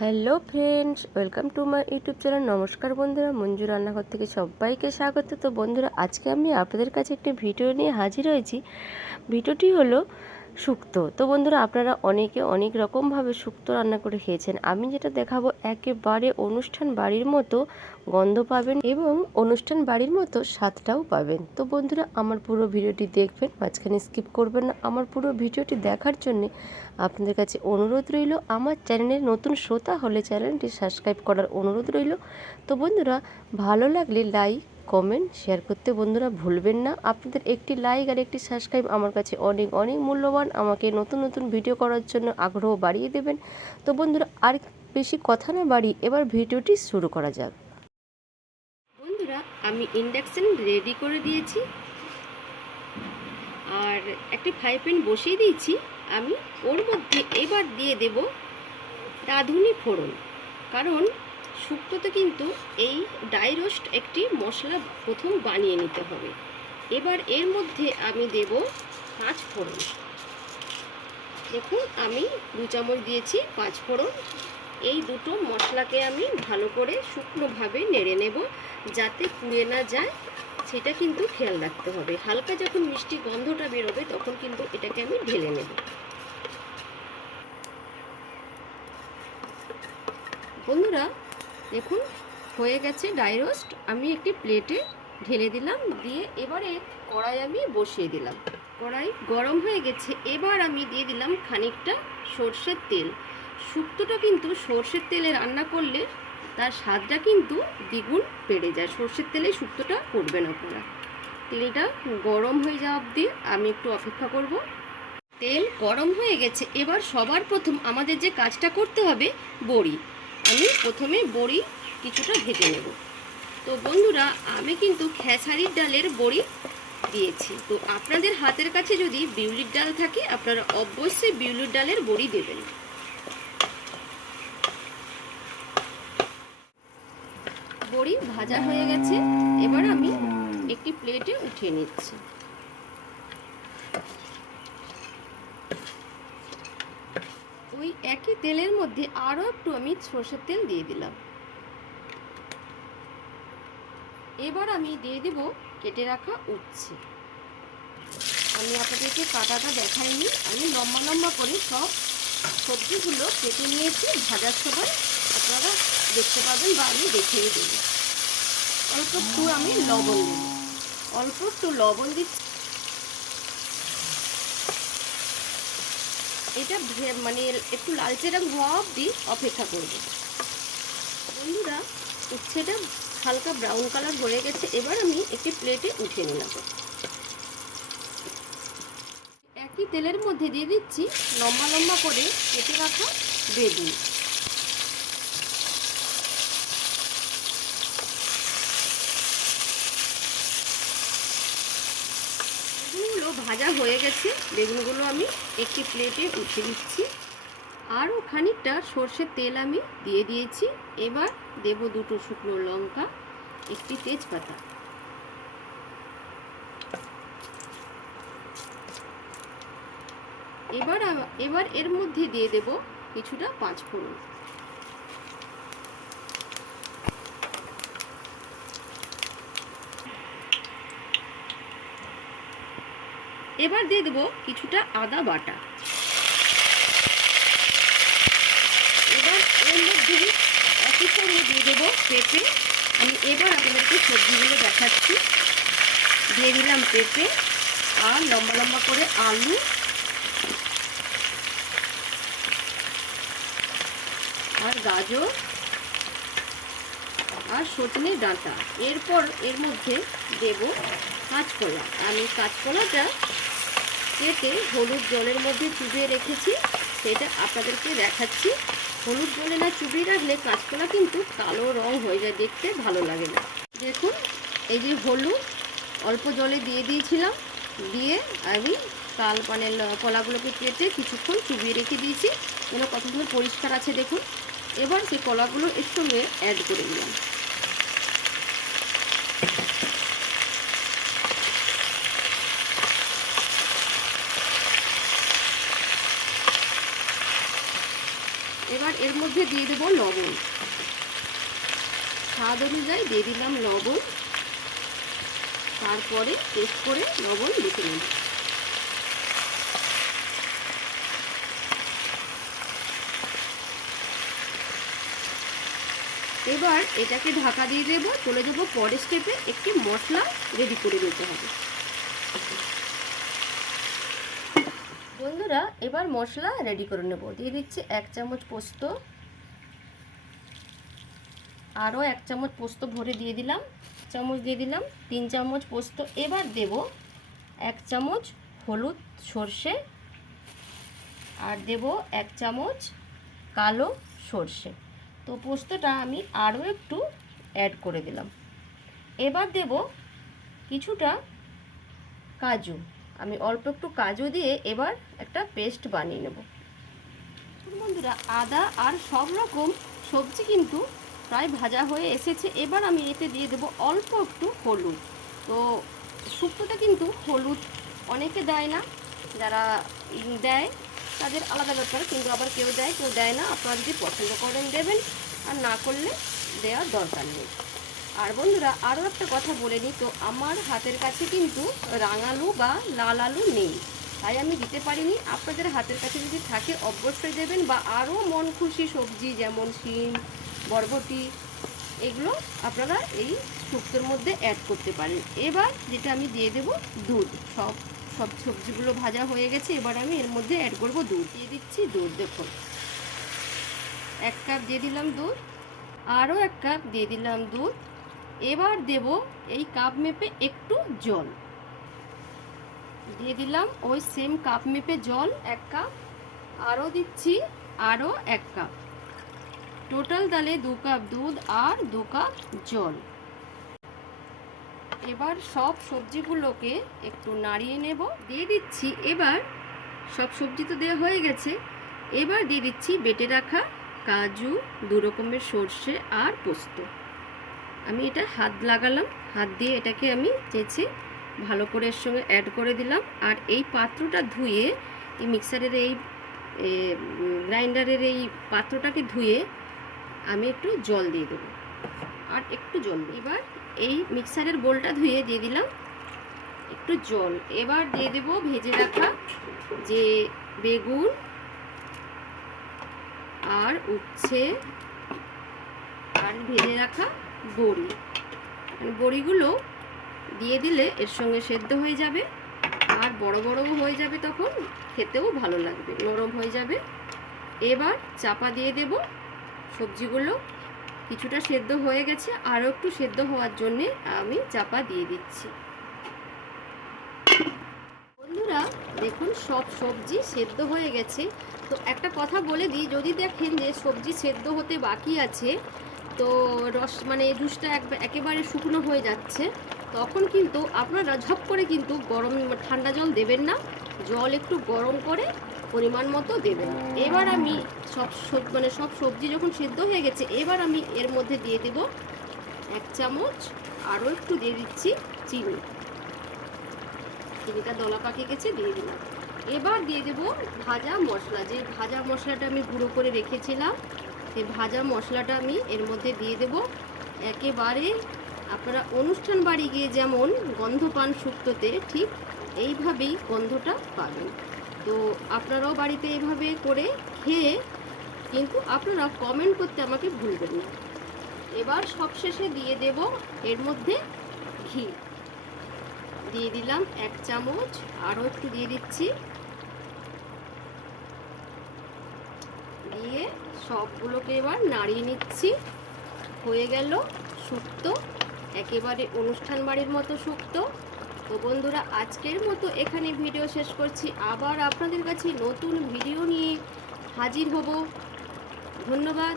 Hello friends, welcome to my YouTube channel. নমস্কার বন্ধুরা, মঞ্জু রান্নাঘর থেকে সবাইকে স্বাগত। তো বন্ধুরা, আজকে আমি আপনাদের কাছে একটি ভিডিও নিয়ে হাজির হয়েছি। ভিডিওটি হলো শুক্তো তো বন্ধুরা, আপনারা অনেকে অনেক রকমভাবে শুক্তো রান্না করে খেয়েছেন। আমি যেটা দেখাবো, একেবারে অনুষ্ঠান বাড়ির মতো গন্ধ পাবেন এবং অনুষ্ঠান বাড়ির মতো স্বাদটাও পাবেন। তো বন্ধুরা, আমার পুরো ভিডিওটি দেখবেন, মাঝখানে স্কিপ করবেন না। আমার পুরো ভিডিওটি দেখার জন্যে আপনাদের কাছে অনুরোধ রইল, আমার চ্যানেলের নতুন শ্রোতা হলে চ্যানেলটি সাবস্ক্রাইব করার অনুরোধ রইল। তো বন্ধুরা, ভালো লাগলে লাইক কমেন্ট শেয়ার করতে বন্ধুরা ভুলবেন না। আপনাদের একটি লাইক আর একটি সাবস্ক্রাইব আমার কাছে অনেক অনেক মূল্যবান। আমাকে নতুন নতুন ভিডিও করার জন্য আগ্রহ বাড়িয়ে দেবেন। তো বন্ধুরা, আর বেশি কথা না বাড়ি এবার ভিডিওটি শুরু করা যাক। বন্ধুরা, আমি ইন্ডাকশান রেডি করে দিয়েছি। আর একটি ফ্রাই প্যান বসিয়ে দিয়েছি। আমি ওর মধ্যে এবার দিয়ে দেব রাঁধুনি ফোড়ন। কারণ শুক্তোতে কিন্তু এই ডাই রোস্ট একটি মশলা প্রথম বানিয়ে নিতে হবে। এবার এর মধ্যে আমি দেব পাঁচ ফোড়ন। দেখুন, আমি দু চামচ দিয়েছি পাঁচ ফোড়ন। এই দুটো মশলাকে আমি ভালো করে শুকনোভাবে নেড়ে নেব যাতে পুড়ে না যায়। সেটা কিন্তু খেয়াল রাখতে হবে। হালকা যখন মিষ্টি গন্ধটা বেরোবে, তখন কিন্তু এটাকে আমি ঢেলে নেব। বন্ধুরা দেখুন, হয়ে গেছে ডাই রোস্ট আমি একটি প্লেটে ঢেলে দিলাম, দিয়ে এবারে কড়াই আমি বসিয়ে দিলাম। কড়াই গরম হয়ে গেছে, এবার আমি দিয়ে দিলাম খানিকটা সর্ষের তেল। শুক্তোটা কিন্তু সর্ষের তেলে রান্না করলে তার স্বাদটা কিন্তু দ্বিগুণ বেড়ে যায়। সর্ষের তেলে শুক্তোটা করবেন আপনারা। তেলটা গরম হয়ে যাওয়া অবধি আমি একটু অপেক্ষা করব। তেল গরম হয়ে গেছে, এবার সবার প্রথম আমাদের যে কাজটা করতে হবে, বড়ি। আমি প্রথমে বড়ি কিছুটা ভেজে নেব। তো বন্ধুরা, আমি কিন্তু খেসারির ডালের বড়ি দিয়েছি। তো আপনাদের হাতের কাছে যদি বিউলির ডাল থাকে, আপনারা অবশ্যই বিউলির ডালের বড়ি দেবেন। বড়ি ভাজা হয়ে গেছে। এবার আমি একটি প্লেটে উঠিয়ে নিচ্ছি। ওই একই তেলের মধ্যে আরও একটু আমি সর্ষের তেল দিয়ে দিলাম। এবার আমি দিয়ে দেব কেটে রাখা উচ্ছে। আমি আপনাদেরকে কাটাটা দেখাইনি, আমি লম্বা লম্বা করে সব সবজিগুলো কেটে নিয়েছি ভাজার সময় আপনারা দেখতে পাবেন বা আমি দেখিয়ে দেব। অল্প একটু আমি লবণ দেব অল্প একটু লবণ দিচ্ছি। এটা মানে একটু লালচে রঙ হওয়া অবধি অপেক্ষা করব। বন্ধুরা উচ্ছেটা হালকা ব্রাউন কালার হয়ে গেছে, এবার আমি একটি প্লেটে উঠে নিলাম একই তেলের মধ্যে দিয়ে দিচ্ছি লম্বা লম্বা করে কেটে রাখা বেগুন বেগুনগুলো ভাজা হয়ে গেছে। বেগুনগুলো আমি একটি প্লেটে উঠিয়ে দিচ্ছি। আরও খানিকটা সর্ষের তেল আমি দিয়ে দিয়েছি। এবার দেব দুটো শুকনো লঙ্কা, একটি তেজপাতা। এবার এবার এর মধ্যে দিয়ে দেব কিছুটা পাঁচ এবার দিয়ে দেবো কিছুটা আদা বাটা। এবার এর মধ্যে একই সঙ্গে দিয়ে দেবো পেঁপে। আমি এবার আপনাদেরকে সবজিগুলো দেখাচ্ছি। দিয়ে দিলাম পেঁপে আর লম্বা লম্বা করে আলু। আর গাজর। আর সজনে ডাঁটা। এরপর এর মধ্যে দেব কাঁচকলা। আমি কাঁচকলাটা কেটে হলুদ জলের মধ্যে চুবিয়ে রেখেছি, সেটা আপনাদেরকে দেখাচ্ছি। হলুদ জলে না চুবিয়ে রাখলে কাঁচকলা কিন্তু কালো রং হয়ে যায়, দেখতে ভালো লাগে না। দেখুন, এই যে হলুদ, অল্প জলে দিয়ে দিয়েছিলাম, দিয়ে আমি কাল মানে কলাগুলোকে কেটে কিছুক্ষণ চুবিয়ে রেখে দিয়েছি। যেন কতগুলো পরিষ্কার আছে দেখুন। এবার সেই কলাগুলো এর সঙ্গে অ্যাড করে দিলাম এবার এর মধ্যে দিয়ে দেবো লবণ। স্বাদ অনুযায়ী দিয়ে দিলাম লবণ। তারপরে টেস্ট করে লবণ দেখে নেব। এবার এটাকে ঢাকা দিয়ে দেবো চলে যাব পরের স্টেপে একটি মশলা রেডি করে নিতে হবে। বন্ধুরা, এবার মশলা রেডি করে নেব। দিয়ে দিচ্ছি এক চামচ পোস্ত। আরও এক চামচ পোস্ত ভরে দিয়ে দিলাম। চামচ দিয়ে দিলাম, তিন চামচ পোস্ত। এবার দেব এক চামচ হলুদ সর্ষে আর দেব এক চামচ কালো সর্ষে। তো পোস্তটা আমি আরও একটু অ্যাড করে দিলাম। এবার দেব কিছুটা কাজু। আমি অল্প একটু কাজু দিয়ে এবার একটা পেস্ট বানিয়ে নেব। বন্ধুরা, আদা আর সব রকম সবজি কিন্তু প্রায় ভাজা হয়ে এসেছে। এবার আমি এতে দিয়ে দেব অল্প একটু হলুদ। তো শুক্তোতে কিন্তু হলুদ অনেকে দেয় না। যারা দেয়, তাদের আলাদা ব্যাপার, কিন্তু আবার কেউ দেয় কেউ দেয় না। আপনারা যদি পছন্দ করেন দেবেন, আর না করলে দেওয়ার দরকার নেই। আর বন্ধুরা, আরও একটা কথা বলে নিই। তো আমার হাতের কাছে কিন্তু রাঙালু বা লাল আলু নেই। তাই আমি দিতে পারিনি। আপনাদের হাতের কাছে যদি থাকে, অবশ্যই দেবেন। বা আরও মন খুশি সবজি, যেমন শিম বরবটি, এগুলো আপনারা এই শুক্তোর মধ্যে অ্যাড করতে পারেন। এবার যেটা আমি দিয়ে দেব দুধ। সব সব সবজিগুলো ভাজা হয়ে গেছে, এবার আমি এর মধ্যে অ্যাড করব দুধ। দিয়ে দিচ্ছি দুধ, দেখুন। এক কাপ দিয়ে দিলাম দুধ, আরও এক কাপ দিয়ে দিলাম দুধ। এবার দেব এই কাপ মেপে একটু জল। দিয়ে দিলাম ওই সেম কাপ মেপে জল, এক কাপ আরও দিচ্ছি, আরও এক কাপ টোটাল তাহলে দু কাপ দুধ আর দু কাপ জল। এবার সব সবজিগুলোকে একটু নাড়িয়ে নেব। দিয়ে দিচ্ছি এবার সব সবজি তো দেওয়া হয়ে গেছে। এবার দিয়ে দিচ্ছি বেটে রাখা কাজু, দু রকমের সর্ষে আর পোস্ত। আমি এটা হাত লাগালাম। হাত দিয়ে এটাকে আমি চেঁচে ভালো করে এর সঙ্গে অ্যাড করে দিলাম। আর এই পাত্রটা ধুয়ে এই মিক্সারের এই গ্রাইন্ডারের এই পাত্রটাকে ধুয়ে আমি একটু জল দিয়ে দেবো। আর একটু জল এবার এই মিক্সারের বোলটা ধুয়ে দিয়ে দিলাম। একটু জল। এবার দিয়ে দেব ভেজে রাখা যে বেগুন আর উচ্ছে আর ভেজে রাখা বড়ি। মানে বড়িগুলো দিয়ে দিলে এর সঙ্গে সেদ্ধ হয়ে যাবে। আর বড় বড়ও হয়ে যাবে তখন খেতেও ভালো লাগবে, নরম হয়ে যাবে। এবার চাপা দিয়ে দেব সবজিগুলো কিছুটা সেদ্ধ হয়ে গেছে, আরও একটু সেদ্ধ হওয়ার জন্যে আমি চাপা দিয়ে দিচ্ছি। বন্ধুরা, দেখুন সব সবজি সেদ্ধ হয়ে গেছে। তো একটা কথা বলে দিই, যদি দেখেন যে সবজি সেদ্ধ হতে বাকি আছে, তো রস মানে জুসটা একেবারে শুকনো হয়ে যাচ্ছে, তখন কিন্তু আপনারা ঝপ করে কিন্তু গরম, ঠান্ডা জল দেবেন না। জল একটু গরম করে পরিমাণ মতো দেবেন। এবার আমি সব মানে সব সবজি যখন সেদ্ধ হয়ে গেছে, এবার আমি এর মধ্যে দিয়ে দেব এক চামচ, আরও একটু দিয়ে দিচ্ছি চিনি। চিনিটা দলা পাকে গেছে, দিয়ে দিলাম। এবার দিয়ে দেব ভাজা মশলা। যে ভাজা মশলাটা আমি গুঁড়ো করে রেখেছিলাম সেই ভাজা মশলাটা আমি এর মধ্যে দিয়ে দেব। একেবারে আপনারা অনুষ্ঠান বাড়ি গিয়ে যেমন গন্ধ পান শুক্তোতে, ঠিক এইভাবেই গন্ধটা পাবেন। তো আপনারাও বাড়িতে এইভাবে করে খেয়ে কিন্তু আপনারা কমেন্ট করতে আমাকে ভুলবেন না। এবার সবশেষে দিয়ে দেব এর মধ্যে ঘি। দিয়ে দিলাম এক চামচ, আরও একটু দিয়ে দিচ্ছি। দিয়ে সবগুলোকে এবার নাড়িয়ে নিচ্ছি। হয়ে গেল শুক্তো। একেবারে অনুষ্ঠান বাড়ির মতো শুক্তো। তো বন্ধুরা, আজকের মতো এখানে ভিডিও শেষ করছি। আবার আপনাদের কাছে নতুন ভিডিও নিয়ে হাজির হব। ধন্যবাদ।